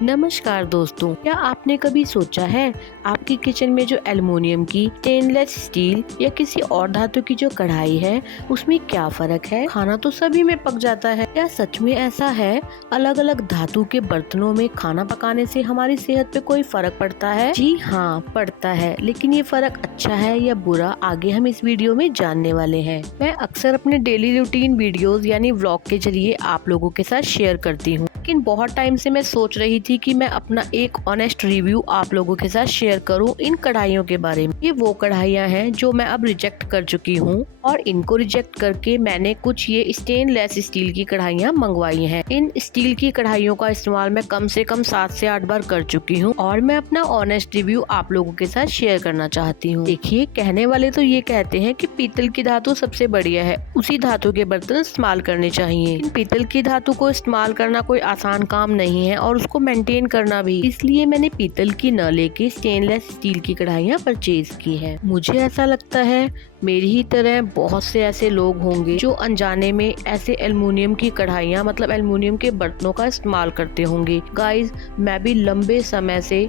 नमस्कार दोस्तों, क्या आपने कभी सोचा है आपकी किचन में जो एल्युमिनियम की, स्टेनलेस स्टील या किसी और धातु की जो कढ़ाई है उसमें क्या फर्क है। खाना तो सभी में पक जाता है, क्या सच में ऐसा है? अलग अलग धातु के बर्तनों में खाना पकाने से हमारी सेहत पे कोई फर्क पड़ता है? जी हाँ, पड़ता है। लेकिन ये फर्क अच्छा है या बुरा, आगे हम इस वीडियो में जानने वाले हैं। मैं अक्सर अपने डेली रूटीन वीडियोस यानी व्लॉग के जरिए आप लोगों के साथ शेयर करती हूँ, लेकिन बहुत टाइम से मैं सोच रही थी कि मैं अपना एक ऑनेस्ट रिव्यू आप लोगों के साथ शेयर करूं इन कढ़ाइयों के बारे में। ये वो कढ़ाइयाँ हैं जो मैं अब रिजेक्ट कर चुकी हूँ और इनको रिजेक्ट करके मैंने कुछ ये स्टेनलेस स्टील की कढ़ाइयाँ मंगवाई हैं। इन स्टील की कढ़ाइयों का इस्तेमाल मैं कम से कम 7 से 8 बार कर चुकी हूँ और मैं अपना ऑनेस्ट रिव्यू आप लोगों के साथ शेयर करना चाहती हूँ। देखिए, कहने वाले तो ये कहते हैं कि पीतल की धातु सबसे बढ़िया है, उसी धातु के बर्तन इस्तेमाल करने चाहिए। इन पीतल की धातु को इस्तेमाल करना कोई आसान काम नहीं है और उसको मेंटेन करना भी, इसलिए मैंने पीतल की न लेके स्टेनलेस स्टील की कढ़ाइयाँ परचेज की है। मुझे ऐसा लगता है मेरी ही तरह बहुत से ऐसे लोग होंगे जो अनजाने में ऐसे एल्युमिनियम की कढ़ाइयाँ मतलब एल्युमिनियम के बर्तनों का इस्तेमाल करते होंगे। गाइस, मैं भी लंबे समय से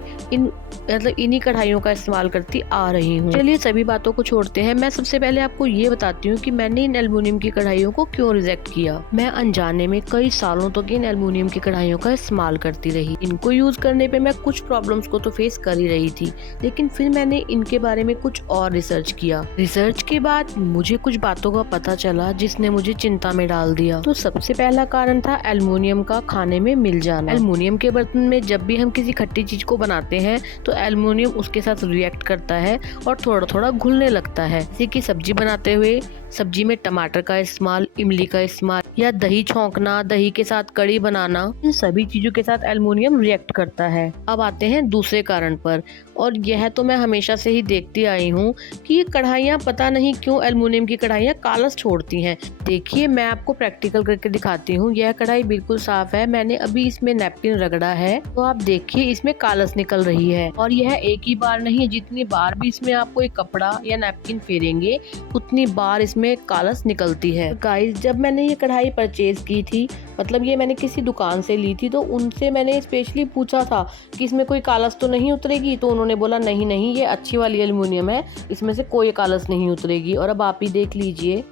इन्हीं कढ़ाइयों का इस्तेमाल करती आ रही हूँ। चलिए सभी बातों को छोड़ते हैं, मैं सबसे पहले आपको ये बताती हूँ कि मैंने इन एल्युमिनियम की कढ़ाइयों को क्यों रिजेक्ट किया। मैं अनजाने में कई सालों तक इन एल्युमिनियम की कढ़ाइयों का इस्तेमाल करती रही। इनको यूज करने पे मैं कुछ प्रॉब्लम्स को तो फेस कर ही रही थी, लेकिन फिर मैंने इनके बारे में कुछ और रिसर्च किया। रिसर्च के बाद मुझे कुछ बातों का पता चला जिसने मुझे चिंता में डाल दिया। तो सबसे पहला कारण था एल्युमिनियम का खाने में मिल जाना। एल्युमिनियम के बर्तन में जब भी हम किसी खट्टी चीज को बनाते हैं तो एल्युमिनियम उसके साथ रिएक्ट करता है और थोड़ा थोड़ा घुलने लगता है। जैसे कि सब्जी बनाते हुए सब्जी में टमाटर का इस्तेमाल, इमली का इस्तेमाल या दही छौंकना, दही के साथ कड़ी बनाना, इन सभी चीजों के साथ एल्युमिनियम रिएक्ट करता है। अब आते हैं दूसरे कारण पर, और यह तो मैं हमेशा से ही देखती आई हूँ कि ये कढ़ाइयाँ पता नहीं क्यों एल्युमिनियम की कढ़ाइयाँ कालस छोड़ती हैं। देखिए, मैं आपको प्रैक्टिकल करके दिखाती हूँ। यह कढ़ाई बिल्कुल साफ है, मैंने अभी इसमें नैपकिन रगड़ा है तो आप देखिए इसमें कालस निकल रही है। और यह एक ही बार नहीं, जितनी बार भी इसमें आप कोई कपड़ा या नैपकिन फेरेंगे उतनी बार इसमें कालस निकलती है। गाइस, जब मैंने ये कढ़ाई परचेज की थी, मतलब ये मैंने किसी दुकान से ली थी, तो उनसे मैंने स्पेशली पूछा था कि इसमें कोई कालस तो नहीं उतरेगी, तो उन्होंने बोला नहीं नहीं, ये अच्छी वाली एल्युमिनियम है, इसमें से कोई कालस नहीं उतरेगी। और अब आप ही देख लीजिए,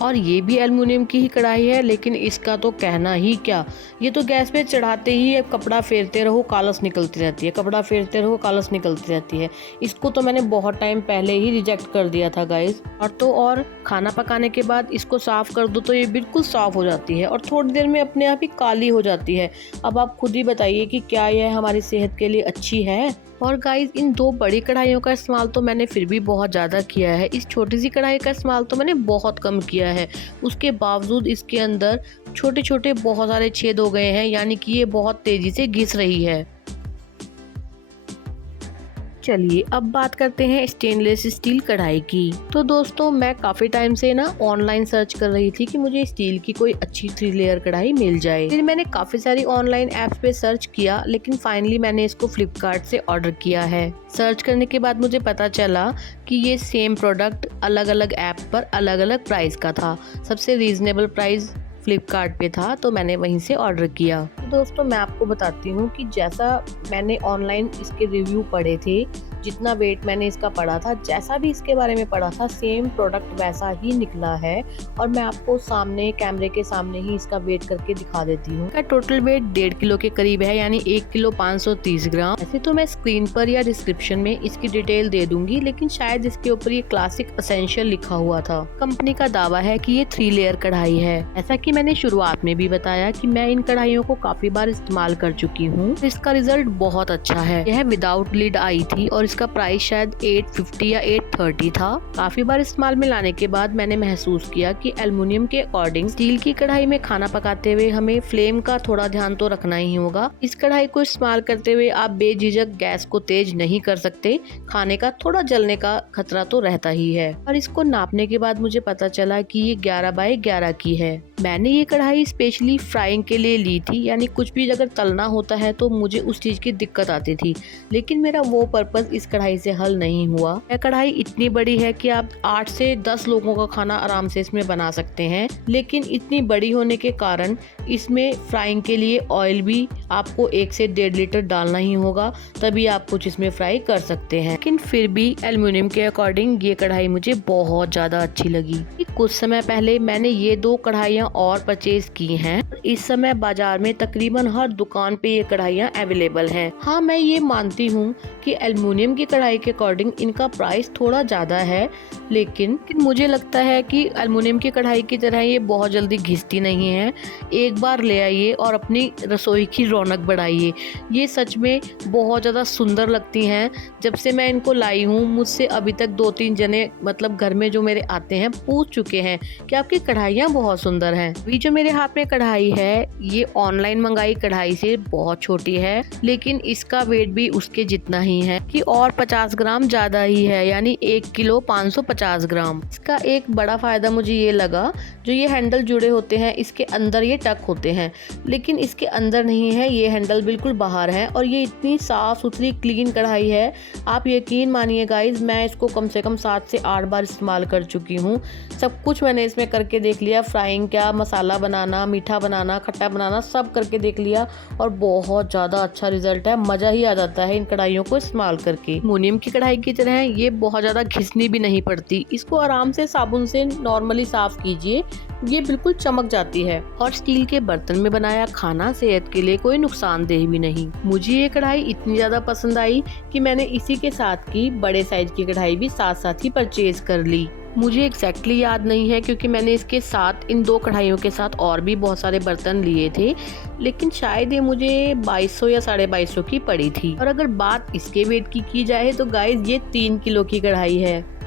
और ये भी एल्युमिनियम की ही कढ़ाई है, लेकिन इसका तो कहना ही क्या। ये तो गैस पे चढ़ाते ही कपड़ा फेरते रहो कालस निकलती रहती है, कपड़ा फेरते रहो कालस निकलती रहती है। इसको तो मैंने बहुत टाइम पहले ही रिजेक्ट कर दिया था गाइस। और खाना पकाने के बाद इसको साफ कर दो तो ये बिल्कुल साफ हो जाती है और थोड़ी देर में अपने आप ही काली हो जाती है। अब आप खुद ही बताइए कि क्या यह हमारी सेहत के लिए अच्छी है। और गाइस, इन 2 बड़ी कढ़ाइयों का इस्तेमाल तो मैंने फिर भी बहुत ज़्यादा किया है, इस छोटी सी कढ़ाई का इस्तेमाल तो मैंने बहुत कम किया है। उसके बावजूद इसके अंदर छोटे छोटे बहुत सारे छेद हो गए हैं, यानी कि ये बहुत तेज़ी से घिस रही है। चलिए अब बात करते हैं स्टेनलेस स्टील कढ़ाई की। तो दोस्तों, मैं काफी टाइम से ना ऑनलाइन सर्च कर रही थी कि मुझे स्टील की कोई अच्छी 3 लेयर कढ़ाई मिल जाए। फिर मैंने काफी सारी ऑनलाइन ऐप्स पे सर्च किया, लेकिन फाइनली मैंने इसको फ्लिपकार्ट से ऑर्डर किया है। सर्च करने के बाद मुझे पता चला कि ये सेम प्रोडक्ट अलग अलग ऐप पर अलग अलग प्राइस का था। सबसे रीजनेबल प्राइस फ्लिपकार्ट पे था, तो मैंने वहीं से ऑर्डर किया। दोस्तों, मैं आपको बताती हूँ कि जैसा मैंने ऑनलाइन इसके रिव्यू पढ़े थे, जितना वेट मैंने इसका पढ़ा था, जैसा भी इसके बारे में पढ़ा था, सेम प्रोडक्ट वैसा ही निकला है। और मैं आपको सामने कैमरे के सामने ही इसका वेट करके दिखा देती हूँ। इसका टोटल वेट 1.5 किलो के करीब है, यानी 1 किलो 530 ग्राम। ऐसे तो मैं स्क्रीन पर या डिस्क्रिप्शन में इसकी डिटेल दे दूंगी, लेकिन शायद इसके ऊपर ये क्लासिक एसेंशियल लिखा हुआ था। कंपनी का दावा है कि ये 3 लेयर कढ़ाई है। ऐसा कि मैंने शुरुआत में भी बताया कि मैं इन कढ़ाइयों को काफी बार इस्तेमाल कर चुकी हूँ, इसका रिजल्ट बहुत अच्छा है। यह विदाउट लिड आई थी और इसका प्राइस शायद 850 या 830 था। काफी बार इस्तेमाल में लाने के बाद मैंने महसूस किया कि एल्युमिनियम के अकॉर्डिंग स्टील की कढ़ाई में खाना पकाते हुए हमें फ्लेम का थोड़ा ध्यान तो रखना ही होगा। इस कढ़ाई को इस्तेमाल करते हुए आप बेझिझक गैस को तेज नहीं कर सकते, खाने का थोड़ा जलने का खतरा तो रहता ही है। और इसको नापने के बाद मुझे पता चला कि ये 11 बाय 11 की है। मैंने ये कढ़ाई स्पेशली फ्राइंग के लिए ली थी, यानी कुछ भी अगर तलना होता है तो मुझे उस चीज की दिक्कत आती थी, लेकिन मेरा वो पर्पस इस कढ़ाई से हल नहीं हुआ। यह कढ़ाई इतनी बड़ी है कि आप 8 से 10 लोगों का खाना आराम से इसमें बना सकते हैं, लेकिन इतनी बड़ी होने के कारण इसमें फ्राइंग के लिए ऑयल भी आपको 1 से 1.5 लीटर डालना ही होगा, तभी आप कुछ इसमें फ्राई कर सकते हैं। लेकिन फिर भी एल्युमिनियम के अकॉर्डिंग ये कढ़ाई मुझे बहुत ज्यादा अच्छी लगी। कुछ समय पहले मैंने ये 2 कढ़ाइयाँ और परचेज की हैं। इस समय बाजार में तकरीबन हर दुकान पे ये कढ़ाइयाँ अवेलेबल हैं। हाँ, मैं ये मानती हूँ कि एल्युमिनियम की कढ़ाई के अकॉर्डिंग इनका प्राइस थोड़ा ज्यादा है, लेकिन मुझे लगता है कि एल्युमिनियम की कढ़ाई की तरह ये बहुत जल्दी घिसती नहीं है। एक बार ले आइए और अपनी रसोई की रौनक बढ़ाइए। ये सच में बहुत ज़्यादा सुंदर लगती हैं। जब से मैं इनको लाई हूँ, मुझसे अभी तक 2-3 जने मतलब घर में जो मेरे आते हैं पूछ चुके हैं कि आपकी कढ़ाइयाँ बहुत सुंदर हैं। अभी जो मेरे हाथ में कढ़ाई है, ये ऑनलाइन मंगाई कढ़ाई से बहुत छोटी है, लेकिन इसका वेट भी उसके जितना ही है कि और 50 ग्राम ज़्यादा ही है, यानी 1 किलो 550 ग्राम। इसका एक बड़ा फायदा मुझे ये लगा, जो ये हैंडल जुड़े होते हैं इसके अंदर ये टक होते हैं, लेकिन इसके अंदर नहीं है, ये हैंडल बिल्कुल बाहर है। और ये इतनी साफ सुथरी क्लीन कढ़ाई है, आप यकीन मानिए गाइज, मैं इसको कम से कम 7 से 8 बार इस्तेमाल कर चुकी हूँ। सब कुछ मैंने इसमें करके देख लिया, फ्राइंग क्या, मसाला बनाना, मीठा बनाना, खट्टा बनाना, सब करके देख लिया और बहुत ज़्यादा अच्छा रिजल्ट है। मज़ा ही आ जाता है इन कढ़ाइयों को इस्तेमाल करके। एल्युमिनियम की कढ़ाई की तरह ये बहुत ज़्यादा घिसनी भी नहीं पड़ती। इसको आराम से साबुन से नॉर्मली साफ कीजिए, ये बिल्कुल चमक जाती है। और स्टील के बर्तन में बनाया खाना सेहत के लिए कोई नुकसानदेह भी नहीं। मुझे ये कढ़ाई इतनी ज्यादा पसंद आई कि मैंने इसी के साथ की बड़े साइज की कढ़ाई भी साथ साथ ही परचेज कर ली। मुझे एग्जैक्टली याद नहीं है क्योंकि मैंने इसके साथ इन 2 कढ़ाइयों के साथ और भी बहुत सारे बर्तन लिए थे, लेकिन शायद ये मुझे 2200 या 2250 की पड़ी थी। और अगर बात इसके वेट की जाए तो गाइस ये 3 किलो की कढ़ाई है।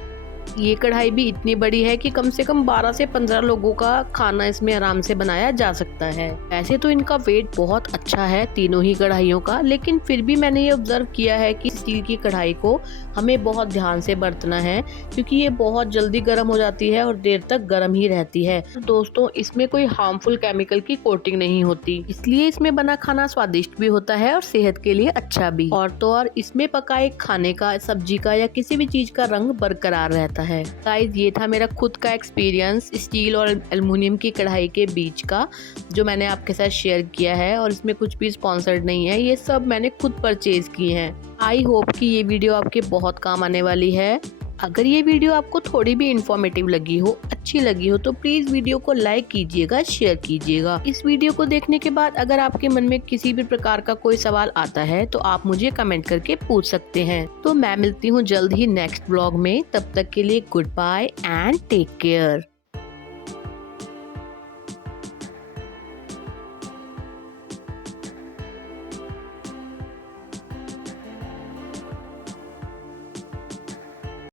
ये कढ़ाई भी इतनी बड़ी है कि कम से कम 12 से 15 लोगों का खाना इसमें आराम से बनाया जा सकता है। वैसे तो इनका वेट बहुत अच्छा है तीनों ही कढ़ाइयों का, लेकिन फिर भी मैंने ये ऑब्जर्व किया है कि स्टील की कढ़ाई को हमें बहुत ध्यान से बरतना है, क्योंकि ये बहुत जल्दी गर्म हो जाती है और देर तक गर्म ही रहती है। तो दोस्तों, इसमें कोई हार्मफुल केमिकल की कोटिंग नहीं होती, इसलिए इसमें बना खाना स्वादिष्ट भी होता है और सेहत के लिए अच्छा भी। और तो और इसमें पकाए खाने का, सब्जी का या किसी भी चीज का रंग बरकरार रहता है। गाइस, ये था मेरा खुद का एक्सपीरियंस स्टील और एल्युमिनियम की कढ़ाई के बीच का, जो मैंने आपके साथ शेयर किया है। और इसमें कुछ भी स्पॉन्सर्ड नहीं है, ये सब मैंने खुद परचेज किए हैं। आई होप कि ये वीडियो आपके बहुत काम आने वाली है। अगर ये वीडियो आपको थोड़ी भी इंफॉर्मेटिव लगी हो, अच्छी लगी हो, तो प्लीज वीडियो को लाइक कीजिएगा, शेयर कीजिएगा। इस वीडियो को देखने के बाद अगर आपके मन में किसी भी प्रकार का कोई सवाल आता है तो आप मुझे कमेंट करके पूछ सकते हैं। तो मैं मिलती हूँ जल्द ही नेक्स्ट ब्लॉग में। तब तक के लिए goodbye and take care.